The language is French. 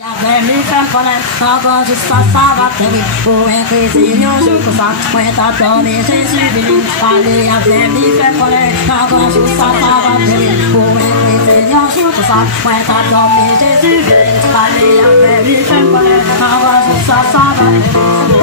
J'avais mis fin pour encore jusqu'à ça va terrible pour inquisition jusqu'à ça moi t'as dormi j'ai suivi allez j'avais mis fin pour encore jusqu'à ça va terrible pour inquisition jusqu'à ça moi t'as dormi j'ai suivi allez j'avais mis fin pour encore jusqu'à ça va terrible